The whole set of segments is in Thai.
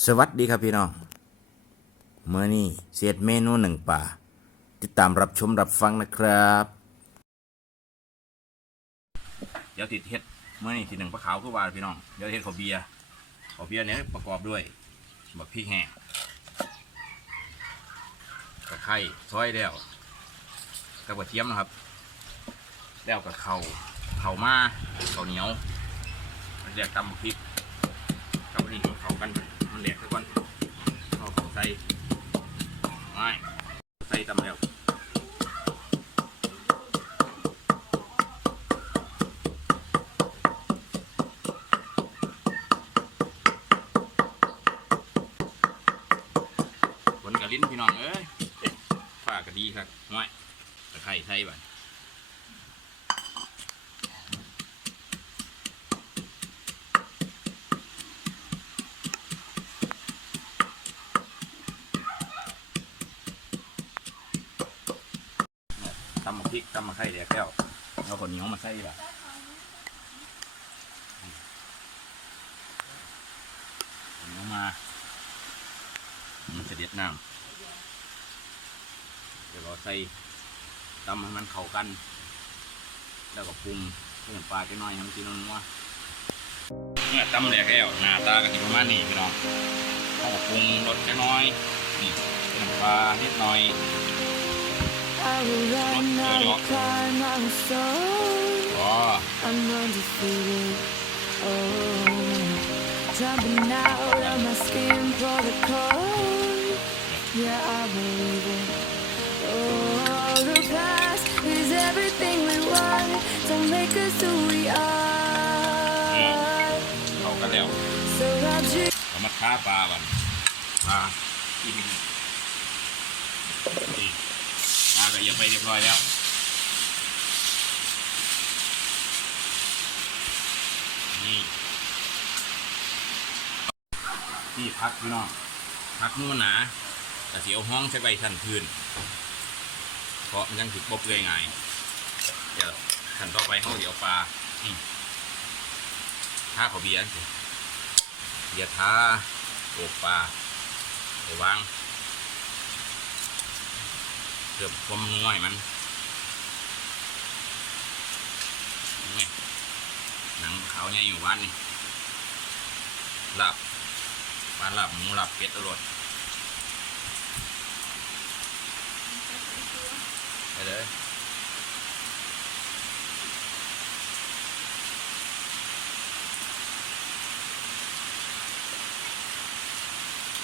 สวัสดีครับพี่น้องเมื่อนี้เสียดเมนูหนึ่งป่า ติดตามรับชมรับฟังนะครับ เดี๋ยวติดเฮ็ดเมื่อนี้ทีหนึ่งปลาขาวคือว่าพี่น้องเดี๋ยวเฮ็ดข้าวเบียร์ข้าวเบียร์เนี้ยประกอบด้วยบักพริกแห้งตะไคร้ซอยแล้วกระเทียมนะครับ แล้วกับเข่าเข่ามาเข่าเหนียวเรียกตำบักพริก กับอันนี้มันเข้ากันมันแหลกซะก่อนเอาใส่ ไม่ใส่ตำแล้วผลกระลิ้นพี่น้องเอ้ยฝ้ากระดีครับน้อยตะไคร้ใส่บัดตำมะพริกตำมะไข่แดกแล้วเอาคนเหนียวมาใส่ละคนเหนียวมามันจะเด็ดน้ำเดี๋ยวเราใส่ตำให้มันเข้ากัน แล้วก็ปรุงเพิ่มปลาแค่น้อยให้มันกินนัวเนี่ยตำแดกแล้วหน้าตาก็สิประมาณนี้พี่น้องเอาก็ปรุงรสแค่น้อยนี่เพิ่มปลานิดหน่อย เข้ากันแล้ว So I'll dream. เรามาค้าปลาก่อนปลาที่นี่นี่ป ลาก็เอียบไปเรียบร้อยแล้วนี่นี่พักพี่น้องพักนู่นหนาแต่เสียวห้องใช้ใบชั้นพื้น เพราะมันยังถึกบเลยไงเดี๋ยวขั้นต่อไปเขาเดี๋ยวปลานี่ถ้าเขาเบียร์เบียร์ท้าโอบปลาไปวาง กือบความนัวให้มันนี่หนังเขาวใหญ่อยู่วันนี่หลาบปลาหลาบหมูหลาบเป็ดอร่อยไปเลย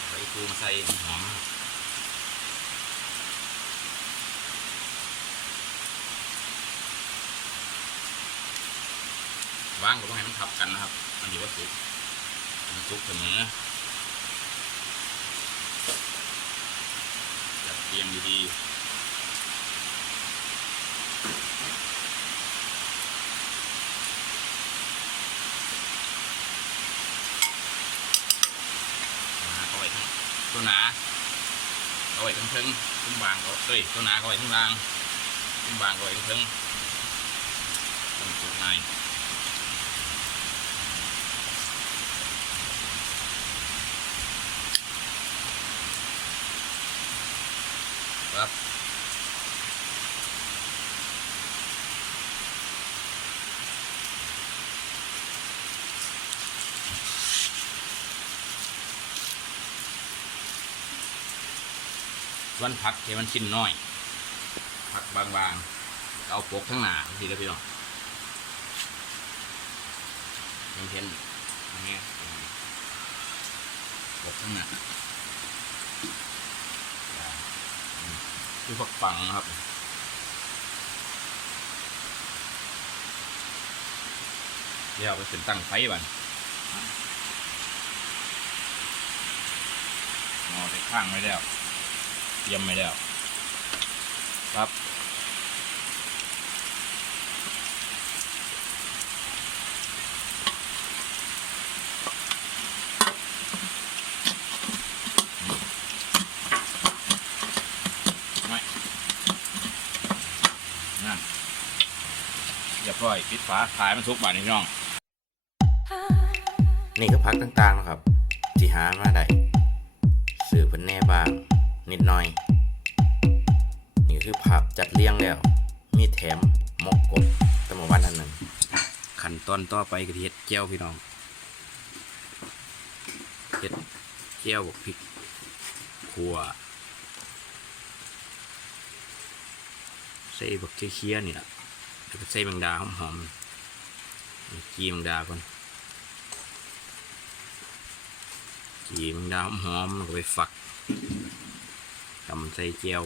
ใส่ปูมาใส่หอม ว่างก็ต้องให้มันทับกันนะครับ มันอยู่ว่าสุกมันสุกเสมอจัดเตรียงดีๆตัวหนาก็ไว้ทั้งเทิงทั้งบางก็เอ้ยตัวหนาก็ไว้ทั้งล่างทั้งบางก็ไว้ทั้งเทิงต้องสุกง่าย ครับส่วนผักที่มันชิ้นน้อย ผักบางๆ เอาปกทั้งหนาทีละพี่น้องยังเห็นอันนี้ปกทั้งหนา คือฝักฝังครับเดี๋ยวไปเป็นตั้งไฟบันหมอได้ข้างไม่ได้เตรียมไม่ได้ครับ รียบร้อยปิดฝาขายมันทุกบาทนี่พี่น้อง นี่ก็พักต่างๆนะครับที่หามาได้ซื้อเพิ่นแน่บ้าง นิดหน่อย นี่คือภาพจัดเรียงแล้ว มีแถมหมกกบตั้งแต่วันอันหนึ่งขั้นตอนต่อไปก็สิเฮ็ดแก้วพี่น้องเฮ็ดแก้วบักพริกขัวใส่บักเคี้ยนี่ล่ะ แล้วก็ใส่แมงดาหอมๆนี่จีแมงดาก่อนจีแมงดาหอมๆแล้วก็ไปฝักตำใส่แก้ว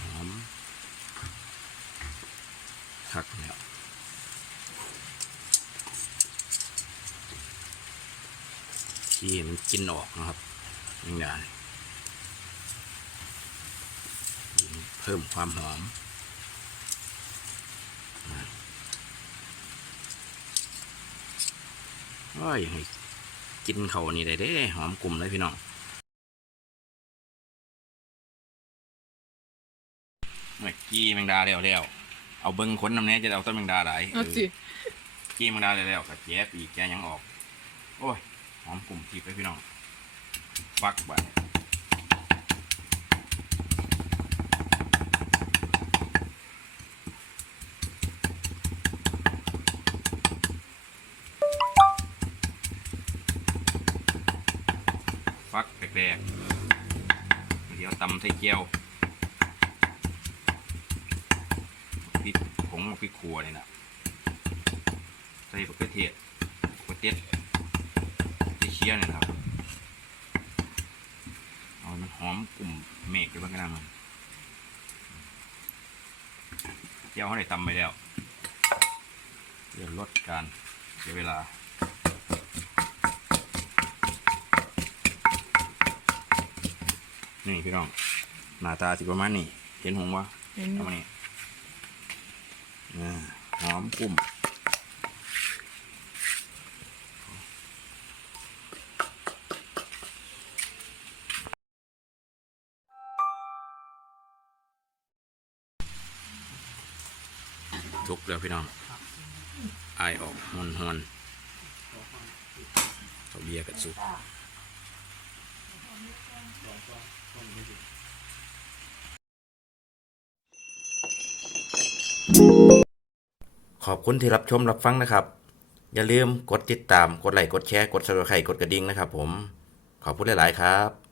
หอมคักแล้วที่มันกินออกนะครับยังไงเพิ่มความหอม ว่าอย่างไรกินเขาวนี่ได้เด้ หอมกลุ่มเลยพี่น้องเมื่อกี้แมงดาแล้วแล้วเอาเบิ้งค้นน้ำแน่จะเอาต้นแมงดาหลายเอาสิกี้แมงดาแล้วแล้วกับแจ๊บอีกแกยังออก โอ้ย หอมกลุ่มทีไปพี่น้องฟักบัด แรกๆเดี๋ยวตำใส่เกี๊ยวพริกผงพริกขัวนี่นะใส่ผักกระเทียมกระเทียมที่เคี่ยวนี่นะครับเอามันหอมกลุ่มเมฆไปบ้างก็ได้มันเจียวเขาได้ตำไปแล้วเดี๋ยวลดการเสียเวลา นี่พี่น้องหน้าตาสิประมาณนี้เห็นหงวะเห็นอเอายู่มานี่อ่าหอมกุ้มทุกแล้วพี่น้องอายออกหอนหอนๆเขาเบียร์กันสุด ขอบคุณที่รับชมรับฟังนะครับ อย่าลืมกดติดตาม กดไลค์ กดแชร์ กด subscribe กดกระดิ่งนะครับผม ขอบคุณหลาย ๆ ครับ